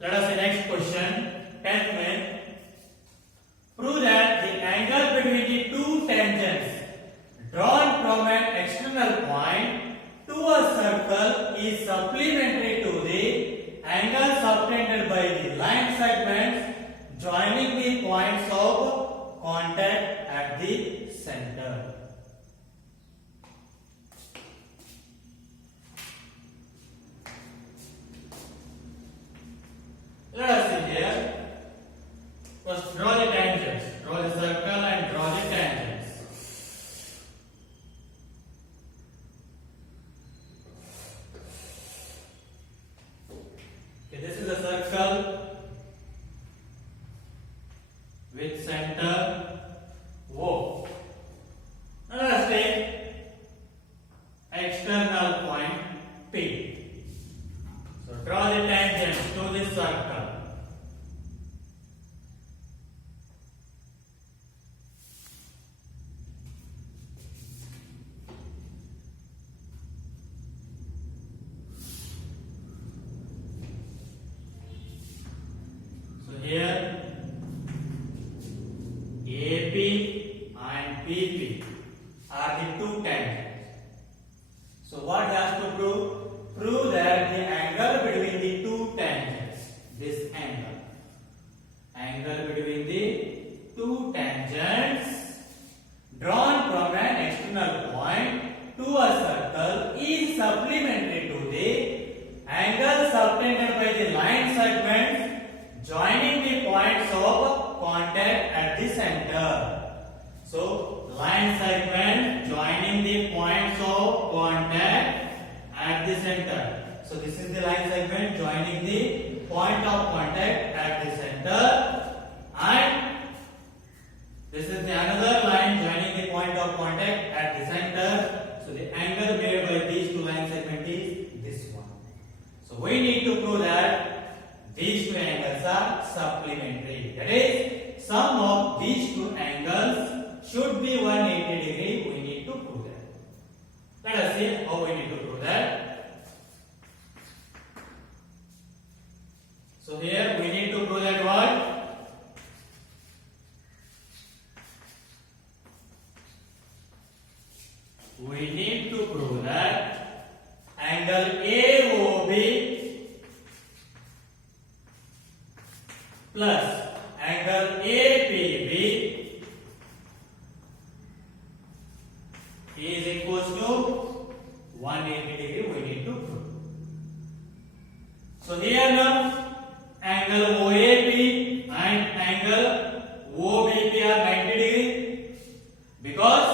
Let us see next question. 10th में. Prove that the angle between the two tangents drawn from an external point to a circle is supplementary to the angle subtended by the line segments joining the points of contact at the center. Let us see here. First, draw the tangents. Draw the circle and draw the tangents. Okay, this is a circle with center O. Now let us take external point P. So draw the tangents to this circle. Here AP and PP are the two tangents. So what has to prove? Prove that the angle between the two tangents, this angle between the two tangents drawn from an external point to a circle is supplementary to the angle subtended by the line segments joining the points of contact at the center. So, line segment joining the points of contact at the center. So, this is the line segment joining the point of contact at the center, and this is the another line joining the point of contact at the center. So, the angle made by these two line segments is this one. So, we need to prove that these two angles are supplementary. That is, sum of these two angles should be 180 degree. We need to prove that. Let us see how we need to prove that. So here we need to prove that what? We need to prove that angle AOB plus angle APB is equals to 180 degree. We need to prove. So here now angle OAP and angle OBP are 90 degree because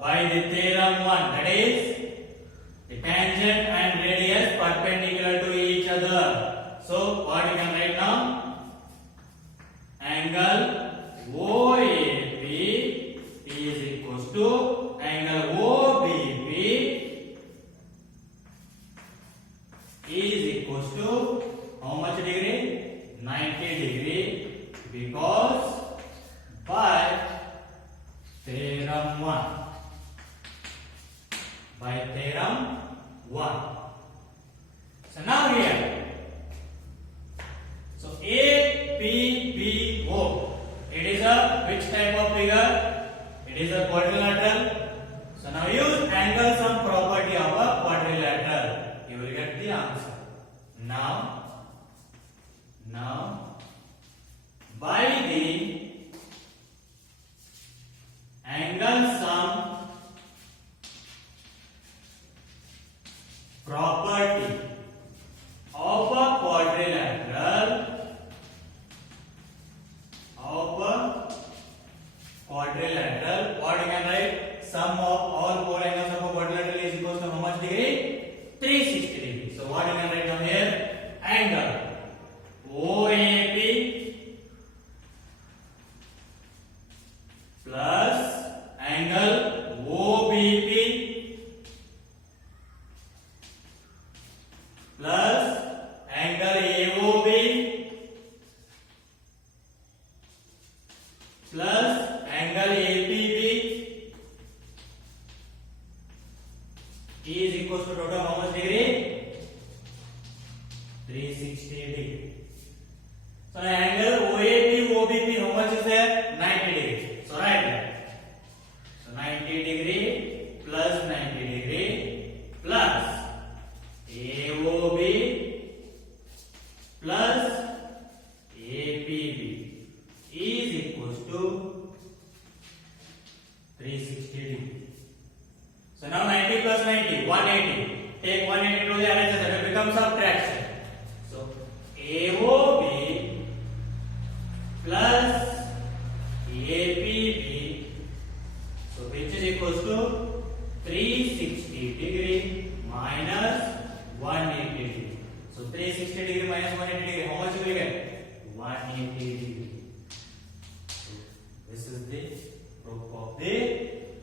by the theorem 1, that is the tangent and radius perpendicular to each other. So what you can write now? Angle OAP is equals to angle OBP is equals to how much degree? 90 degree, because by theorem 1. By theorem 1. So now here. So APBO, it is a which type of figure? It is a quadrilateral. So now use angle sum property of a quadrilateral. You will get the answer. Now by the angle sum property of a quadrilateral, what you can write? Sum of all four angles of a quadrilateral is equals to how much degree? 360 degree. So what you can write down here? 360 degree. So angle OAP OBP how much is there? 90 degree. So write that. So 90 degree plus 90 degree plus AOB plus APB is equals to 360 degree. So now 90 plus 90, 180. Take 180 to the other side, it becomes subtraction. So AOB plus APB, so which is equals to 360 degree minus 180 degree. So 360 degree minus 180 degree, how much you will get? 180 degree. So this is the proof of the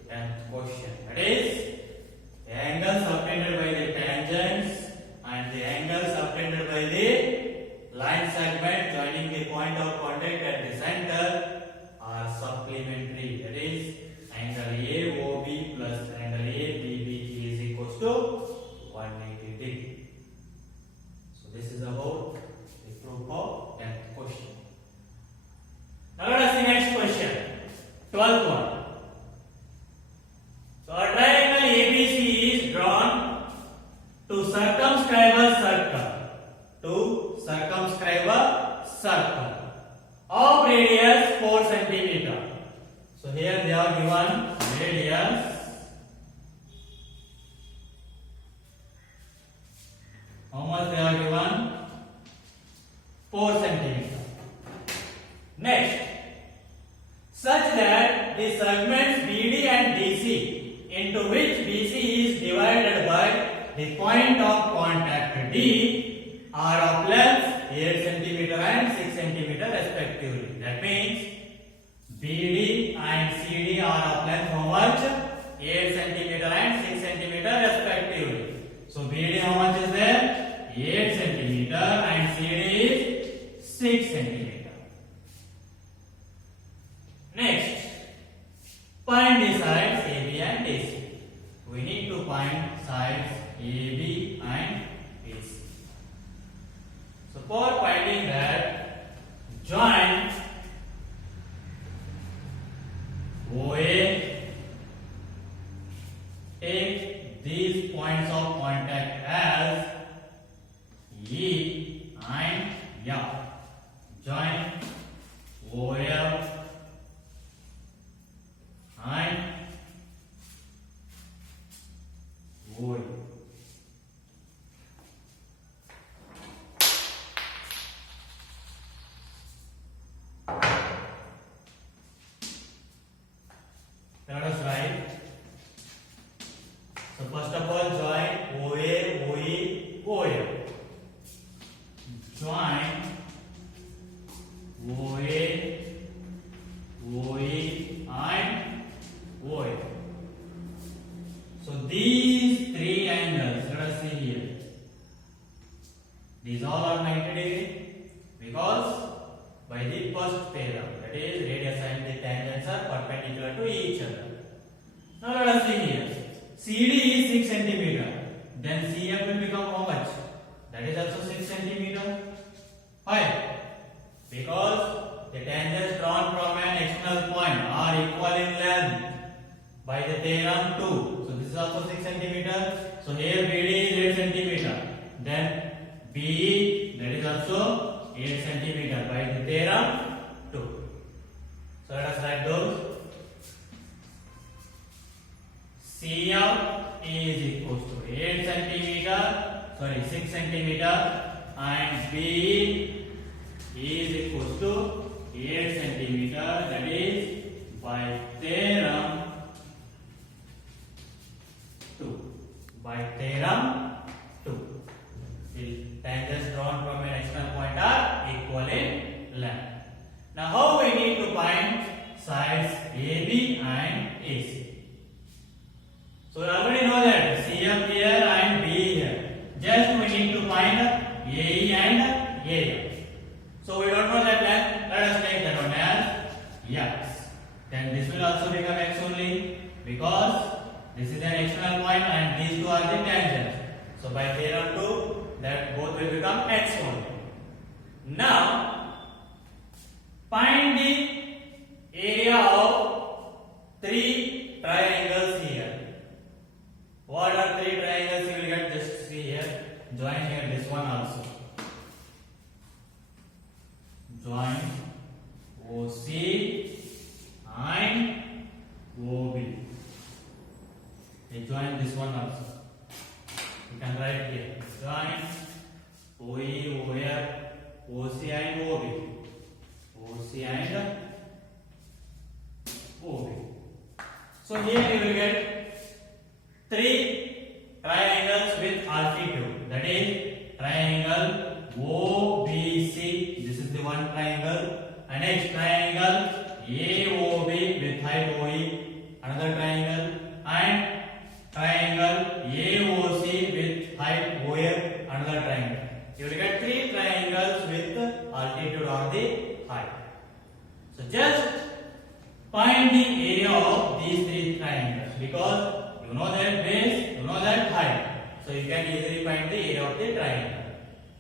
10th question. That is, the angles subtended by the tangents and the angles subtended by the line segment joining the point of contact at the center are supplementary. That is, angle AOB plus angle ABB is equals to 180 degree. So this is about the proof of 10th question. Now let us see next question, 12th one. So a triangle ABC is drawn to circumscribe a circle. To circumscribe a circle of radius 4 centimeter. So here they are given radius. How much they are given? 4 centimeter. Next, such that the segments BD and DC, into which BC is divided by the point of contact D, are of length 8 centimeter and 6 centimeter respectively. That means BD and CD are of length how much? 8 centimeter and 6 centimeter respectively. So BD how much is there? 8 centimeter and CD is 6 centimeter. Next, find the sides AB and AC. We need to find sides AB and AC. So for finding that, join OA, take these points of contact as E and F. Join OF and OA. Let us write. So first of all, join OA, OE, OF. Join OA, OE and OF. So these three angles, let us see here. These all are 90 degree because by the first theorem, that is radius and the tangents are perpendicular to each other. Now let us see here. CD is 6 centimeter. Then CF will become how much? That is also 6 centimeter. Why? Because the tangents drawn from an external point are equal in length by the theorem 2. So this is also 6 centimeter. So here BD is 8 centimeter. Then BE, that is also 8 centimeter by the theorem 2. So let us write those. CF is equals to 8 centimeter, 6 centimeter, and BE is equals to 8 centimeter, that is by theorem 2. By theorem 2. The tangents drawn from an external point are equal in length. Now how we need to find sides AB and AC? So we already know that CF here and BE here. Just we need to find AE and AF. So we don't know that length. Let us take that one as X. Then this will also become X only because this is an external point and these two are the tangents. So by theorem 2, that both will become X only. Now find the area of three triangles here. What are three triangles? You will get, just see here. Join here this one also. Join OC and OB. You join this one also. You can write here. Join OE, OF, OC and OB. OC and OB. So here you will get three triangles with altitude. That is triangle OBC. This is the one triangle. And next triangle AOB with height OE. Another triangle. And triangle AOC with height OF. Another triangle. You will get three triangles with altitude or the height. So just find the area of these three triangles, because you know that base, you know that height. So you can easily find the area of the triangle.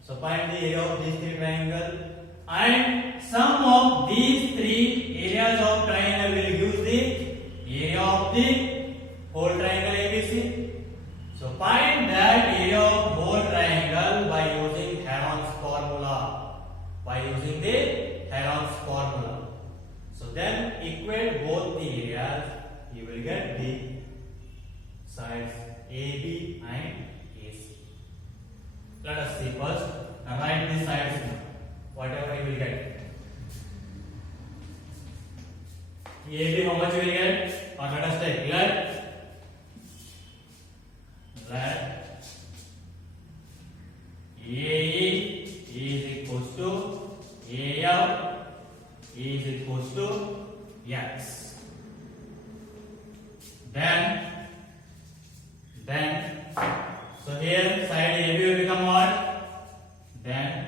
So find the area of these three triangles, and sum of these three areas of triangle will give the area of the whole triangle ABC. So find that area of whole triangle by using Heron's formula. By using the Heron's formula. So then equate both the areas, you will get the sides AB and AC. Let us see first. Now write the sides now. Whatever you will get. AB how much you will get? Or let us take let AE is equals to AF is equals to X. Then so here side AB will become what? Then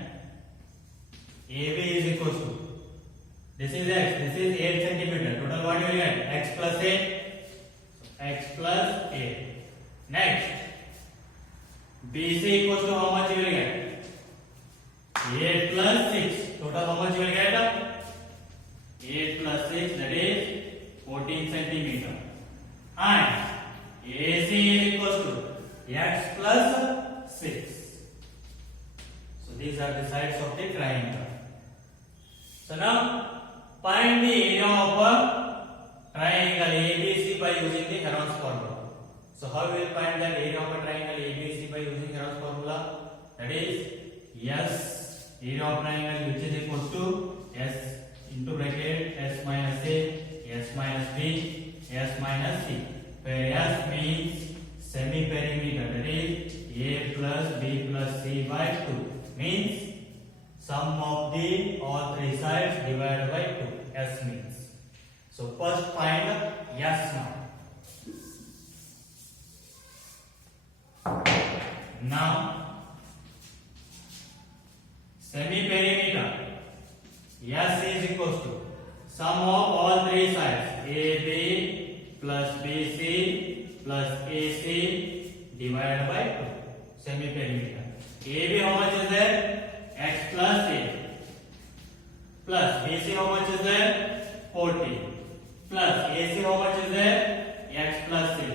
AB is equals to, this is X, this is 8 centimeter. Total what you will get? X plus 8. So X plus 8. Next, BC equals to how much you will get? 8 plus 6. Total how much you will get? 8 plus 6, that is 14 centimeter. And AC is equals to X plus 6. So these are the sides of the triangle. So now find the area of a triangle ABC by using the Heron's formula. So how we will find that area of a triangle ABC by using Heron's formula? That is S, area of triangle, which is equals to S into bracket S minus A, S minus B, S minus C, where S means semi-perimeter, that is A plus B plus C by 2, means sum of the all three sides divided by 2, S means. So first find S now. Now semi-perimeter S is equals to sum of all three sides AB plus BC plus AC divided by 2, semi-perimeter. AB how much is there? X plus A, plus BC how much is there? 40, plus AC how much is there? X plus 6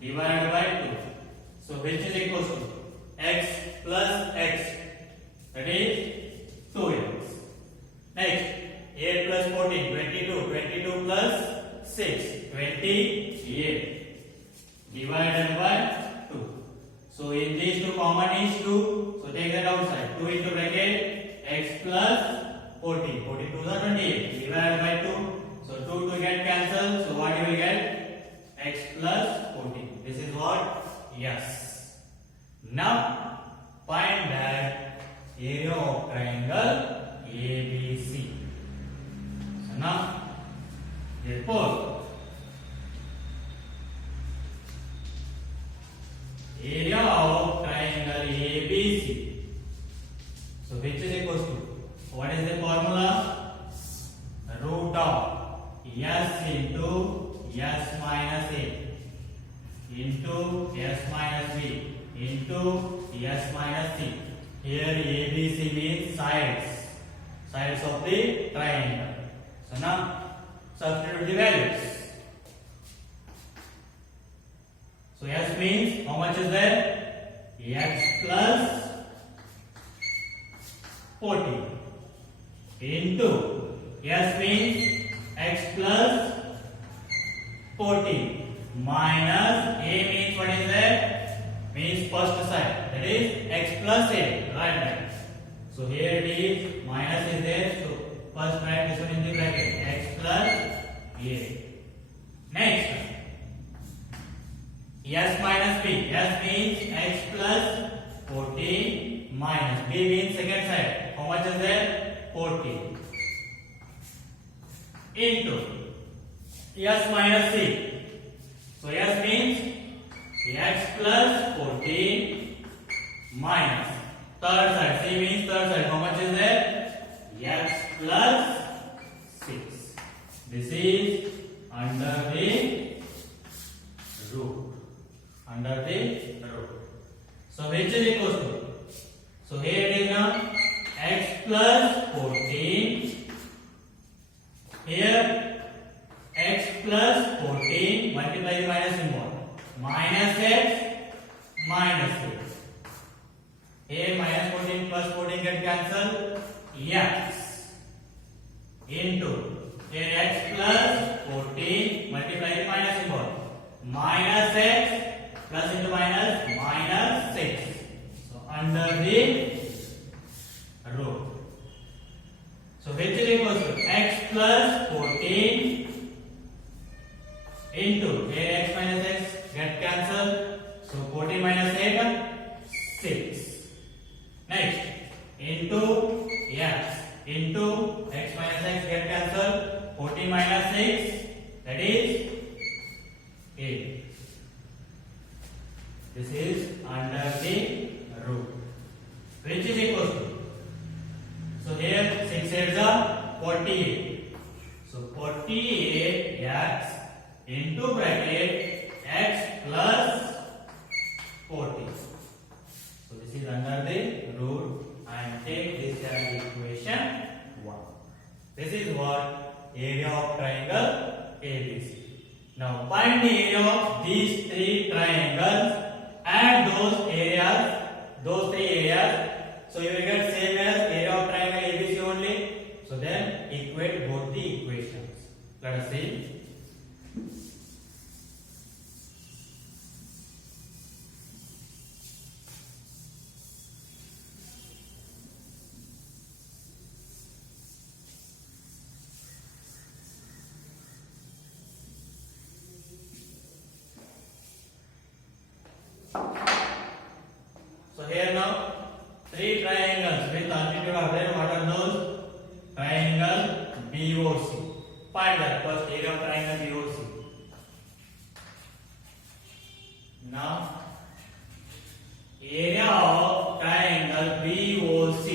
divided by 2. So which is equals to X plus X, that is 2X. Next, 8 plus 14, 22, 22 plus 6, 28 divided by 2. So in these two common is 2, so take that outside. 2 into bracket X plus 14, 42 is 28 divided by 2. So 2 to get cancelled, so what you will get? X plus 14. This is what? Yes. Now find that area of triangle ABC. So now therefore area of triangle ABC. So which is equals to, what is the formula? Root of S into S minus A into S minus B into S minus C. Here ABC means sides. sides of the triangle. So now substitute the values. So S means how much is there? X plus 40 into S means X plus 40 minus A means what is that? Means first side, that is X plus A, right? So here it is, minus is there, so first write this one in the bracket, X plus A. Next, S minus B. S means X plus 40 minus B means second side. How much is there? 40 into S minus C. So S means X plus 40 minus third side. C means third side. How much is there? X plus 6. This is under the root. Under the root. So which is equal to? So here it is now X plus 14. Here X plus 14 multiply the minus symbol. Minus X minus 6. Here minus 14 plus 14 get cancelled. X into here X plus 14 multiply the minus symbol. Minus X plus into minus minus 6. So under the root. So which is equal to X plus 14 into here X minus X get cancelled. So 14 minus 8 6. Next into X into X minus X get cancelled. 14 minus 6 that is 8. This is under the root, which is equal to. So here 6 heads are 48. So 48x into bracket x plus 40. So this is under the root and take this as equation 1. This is what area of triangle ABC. Now find the area of these three triangles. Add those three areas. So you will get same as area of triangle ABC only. So then equate both the equations. Let us see. So here now three triangles with altitude are there. What are those? Triangle BOC. Find that first area of triangle BOC. Now area of triangle BOC,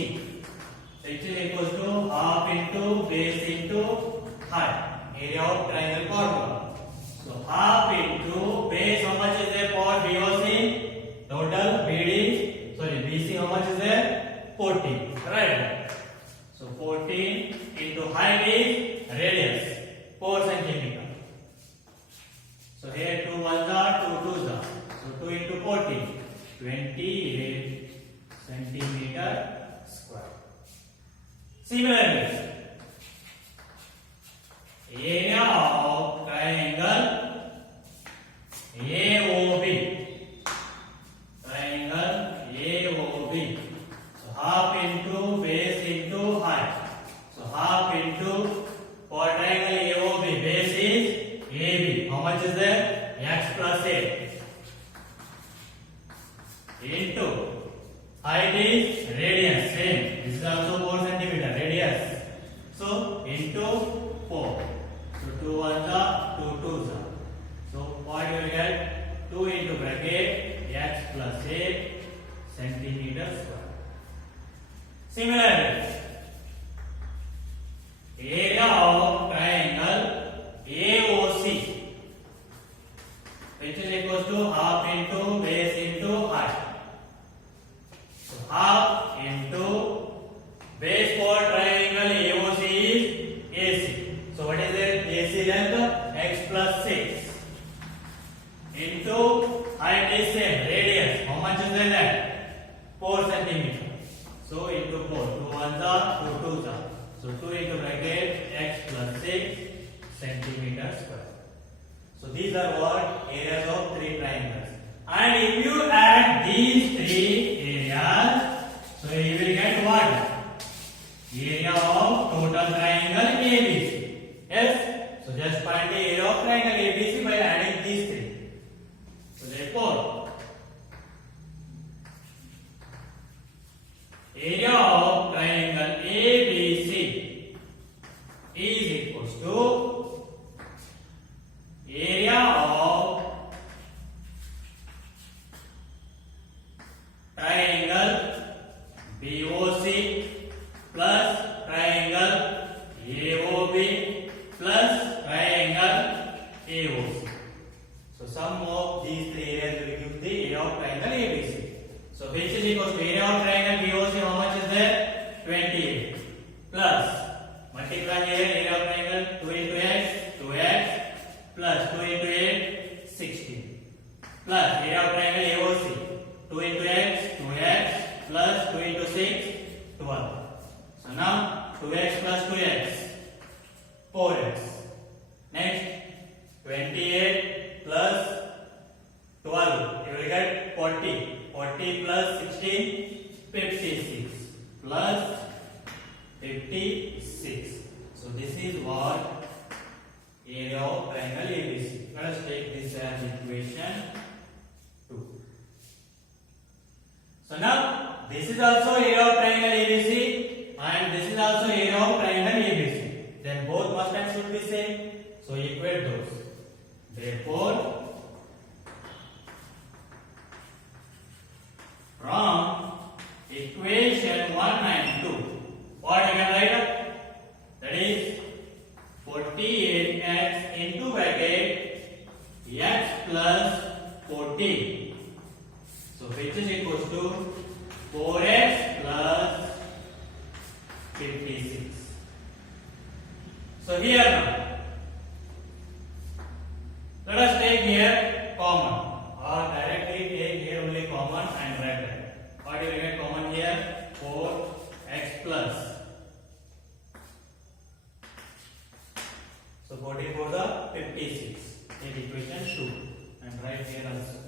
which is equal to half into base into height. Area of triangle formula. So half into base, how much is there for BOC? Total BC, how much is there? 14, right? So 14 into height is radius 4 centimeter. So here 2 1s are 2 2s are. So 2 into 14, 28 centimeter square. Similarly, area of triangle AOB. So half into base into height. So half into for triangle AOB, base is AB. How much is there? X plus A. Into height is radius, same. This is also 4 centimeter radius. So into 4. So 2 1s are 2 2s are. So what you will get? 2 into bracket x plus A centimeter square. Similarly, area of triangle AOC, which is equal to half into base into height. So half into base for triangle triangle AOC is AC. So what is it? AC length x plus 6 into height is same, radius. How much is that? 4 centimeter. So into 4. 2 ones are 2 twos are. So 2 into bracket x plus 6 centimeter square. So these are what? Areas of 3 triangles. And if you add these 3 areas, so you will get what? Area of total triangle ABC. Yes? So just find the area of triangle ABC by adding these 3. So therefore, area of triangle ABC is equals to area of triangle BOC plus triangle AOB plus triangle AOC. So sum of these 3 areas will give the area of triangle ABC. So which is equals to area of triangle BOC, how much is there? 28 plus multiply here area of triangle 2 into x, 2x plus 2 into 8, 16 plus area of triangle AOC 2 into x, 2x plus 2 into 6, 12. So now 2x plus 2x, 4x. Next 28 plus 12, you will get 40. 40 plus 16, 56 plus 56. So this is what area of triangle ABC. Let us take this as equation 2. So now this is also area of triangle ABC and this is also area of triangle ABC. Then both must and should be same. So equate those. Therefore, from equation 1 and 2, what you can write? That is 48x into bracket x plus 14. So which is equals to 4x plus 56. So here now, let us take here common or directly take here only common and write that. What do you get common here? 4x plus. So 44 the 56. Take equation 2 and write here also.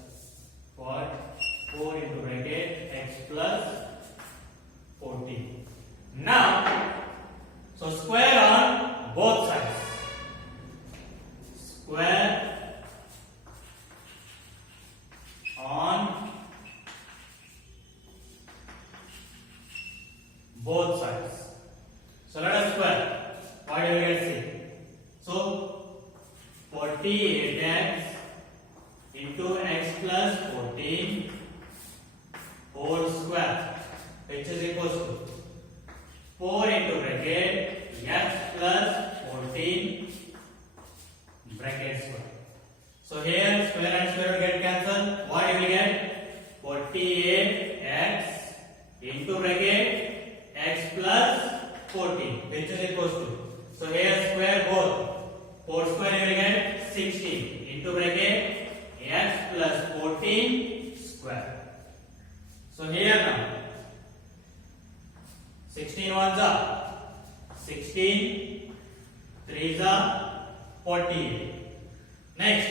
What? 4 into bracket x plus 14. Now, so square on both sides. Square on both sides. So let us square. What do we get? See. So 48x into x plus 14 whole square, which is equals to 4 into bracket x plus 14 bracket square. So here square and square will get cancelled. What you will get? 48x into bracket x plus 14, which is equals to. So here square both. 4 square you will get 16 into bracket x plus 14 square. So here now 16 ones are 16, 3s are 48. Next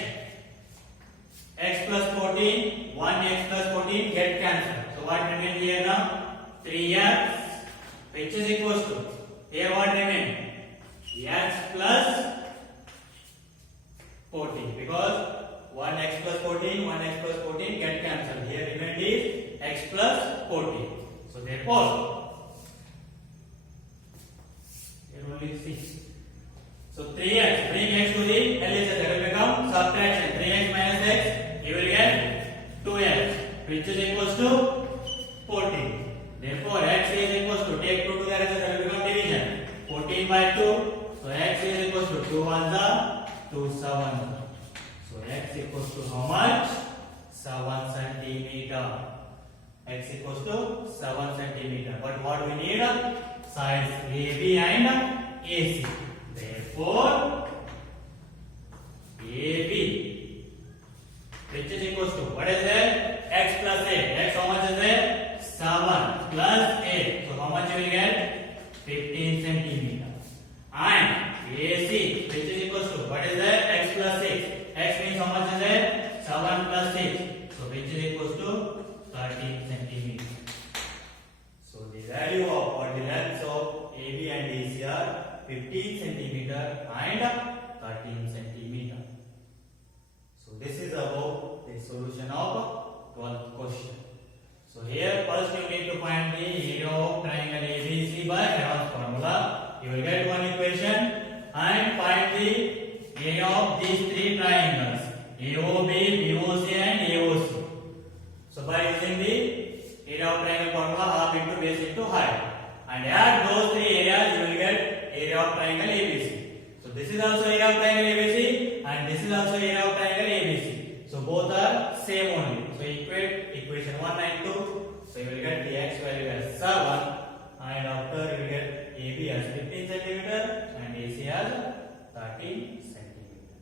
x plus 14, 1x plus 14 get cancelled. So what remains here now? 3x, which is equals to, here what remains? X plus 14, because 1x plus 14, 1x plus 14 get cancelled. Here remained is x plus 14. So therefore, here only 6. So 3x, bring x to the LHS, that will become subtraction. 3x minus x, you will get 2x, which is equals to 14. Therefore, x is equals to, take 2 to the LHS, that will become division. 14 by 2, so x is equals to 2 ones are 2 7. So x equals to how much? 7 centimeter. X equals to 7 centimeter. But what we need? sides AB and AC. Therefore, AB which is equals to what is there? X plus 8. X how much is there? 7 plus 8. So how much you will get? 15 centimeter. And AC which is equals to what is there? X plus 6. X means how much is there? 7 plus 6. So which is equals to 13 centimeter. So the value of or the lengths of AB and AC are 15 centimeter and 13 centimeter. So this is about the solution of 12th question. So here first you need to find the area of triangle ABC by Heron's formula. You will get one equation and find the area of these three triangles AOB, BOC and AOC. So by using the area of triangle formula, half into base into height, and add those three areas, you will get area of triangle ABC. So this is also area of triangle ABC and this is also area of triangle ABC. So both are same only. So equate equation 1 and 2. So you will get the x value as 7 and after you will get AB as 15 centimeter and AC as 13 centimeter.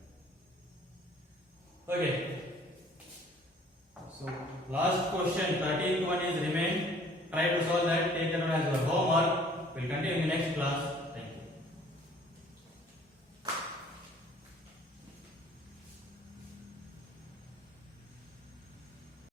Okay. So last question, 13th one is remain. Try to solve that. Take that one as your homework. We'll continue in the next class.